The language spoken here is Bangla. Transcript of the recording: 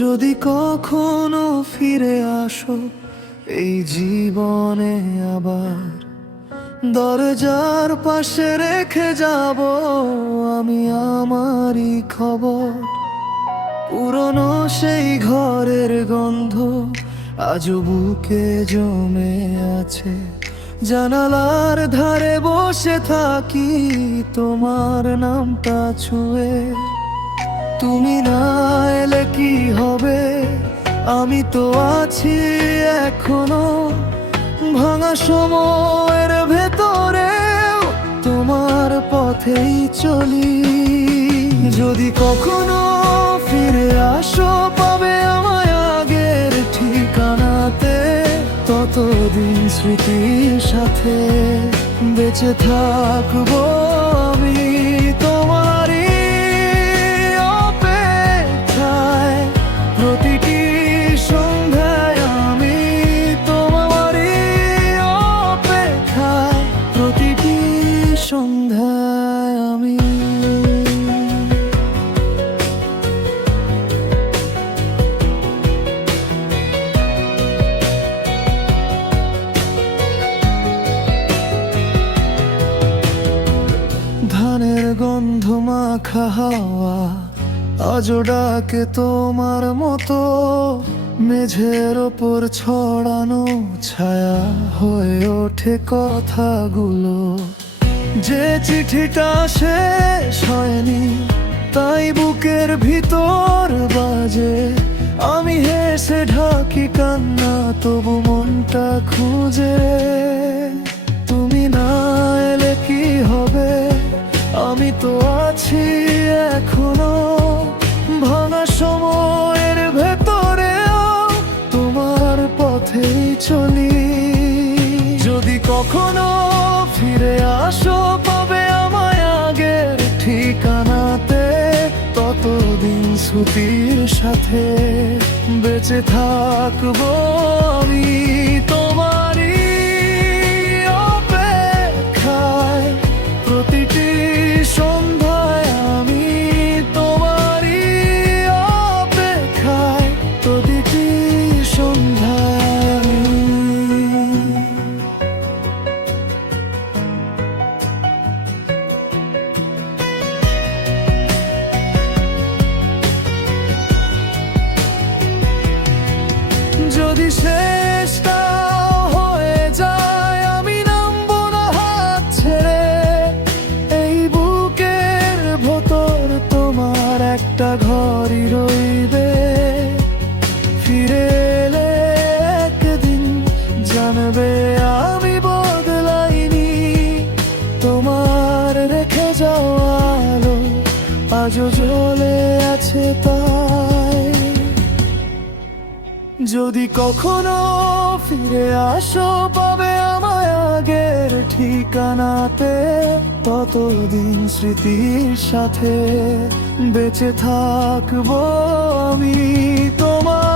যদি কখনো ফিরে আসো এই জীবনে আবার, দরজার পাশে রেখে যাব আমি আমারই খবর। পুরনো সেই ঘরের গন্ধ আজও বুকে জমে আছে, জানালার ধারে বসে থাকি তোমার নামটা ছুঁয়ে। তুমি না এলে কি হবে, আমি তো আছি এখনো ভাঙা সময়ের ভেতরেও তোমার পথেই চলি। যদি কখনো ফিরে আসো পাবে আমায় আগের ঠিকানাতে, ততদিন স্মৃতির সাথে বেঁচে থাকবো আমি তোমারই অপেক্ষায়। প্রতিটি সন্ধ্যায় আমি তোমারই অপেক্ষায়, প্রতিটি সন্ধ্যায় আমি। ধানের গন্ধ মাখা হাওয়া আজও ডাকে তোমার মতো, মেঝের ওপর ছড়ানো ছায়া হয়ে ওঠে কথাগুলো। যে চিঠিটা শেষ হয়নি তাই বুকের ভিতর বাজে, আমি হেসে ঢাকি কান্না তবু মনটা খুঁজে। তুমি না এলে কি হবে, আমি তো আছি এখনো ভাঙা সময়ের ভেতরেও তোমার পথেই চলি। যদি কখনো ফিরে আসো পাবে আমায় আগের ঠিকানাতে, ততদিন স্মৃতির সাথে বেঁচে থাকবো আমি তোমারই অপেক্ষায়। প্রতিটি সন্ধ্যায় আমি তোমারই অপেক্ষায়, প্রতিটি সন্ধ্যায় আমি। যদি শেষটাও হয়ে যায় আমি নামবো না হাত ছেড়ে, এই বুকের ভেতর তোমার একটা ঘরই রইবে। ফিরে এলে একদিন জানবে আমি বদলাইনি, তোমার রেখে যাওয়া আলো আজও জ্বলে আছে তাই। যদি কখনো ফিরে আসো পাবে আমায় আগের ঠিকানাতে, ততদিন স্মৃতির সাথে বেঁচে থাকবো আমি তোমার